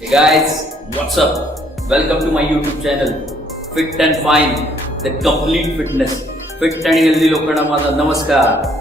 Hey guys, what's up? Welcome to my YouTube channel, Fit and Fine, the complete fitness. Fit आणि healthy लोकांना माझा नमस्कार.